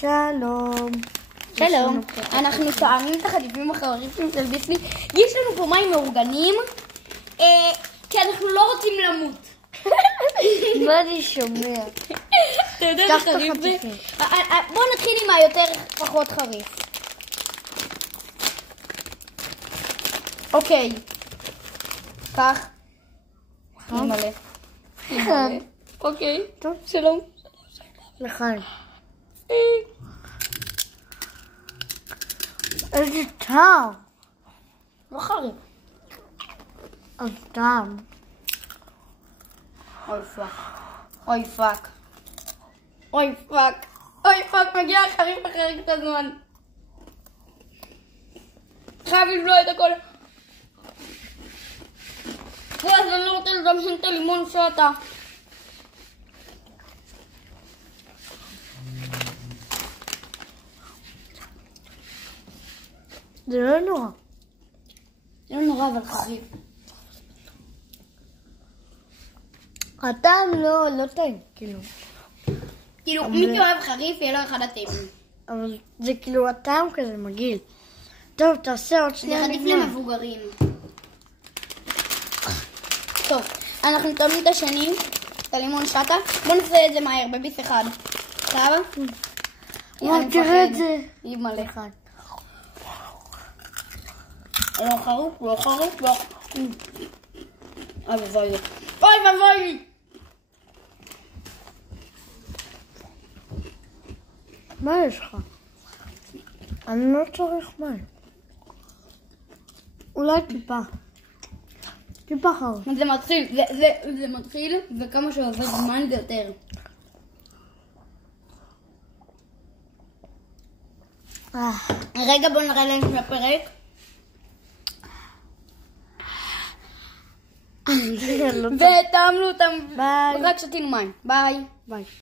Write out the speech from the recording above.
שלום. שלום, אנחנו טועמים את החטיפים החריפים של ביסלי. יש לנו פה מים מאורגנים, כי אנחנו לא רוצים למות. מה אני שומע? אתה יודע איך חריף זה? בואו נתחיל עם היותר פחות חריף. אוקיי. כך. מלא. אוקיי. טוב. שלום. לחיים. איזה טעם. לא חריף. אז טעם. אוי פאק. אוי פאק. אוי פאק. אוי פאק, מגיע החריף אחרי קצת זמן. חייב לבלוע את הכל. אז אני לא רוצה לדמיין את הלימון שאתה. זה לא נורא. זה לא נורא, אבל חריף. הטעם לא טעים, כאילו. כאילו, מי שאוהב חריף יהיה לו אחד הטעמים. אבל זה כאילו הטעם כזה מגעיל. טוב, תעשה עוד זה שנייה חטיף נגמר. למבוגרים. טוב, אנחנו טועמים את השני, את הלימון שטה. בוא נעשה את זה מהר, בביס אחד. סבבה? תראה את זה. היא מלא אחד. לא חרוף, לא חרוף, לא. אוי ובוי לי. אוי ובוי לי! מה יש לך? אני לא צריך מים. אולי טיפה. טיפה חרוף. זה מתחיל, זה מתחיל, וכמה שעובר זמן זה יותר. רגע, בוא נראה להם של הפרק. וטעמנו אותם, ביי. רק שתינו מים. ביי. ביי.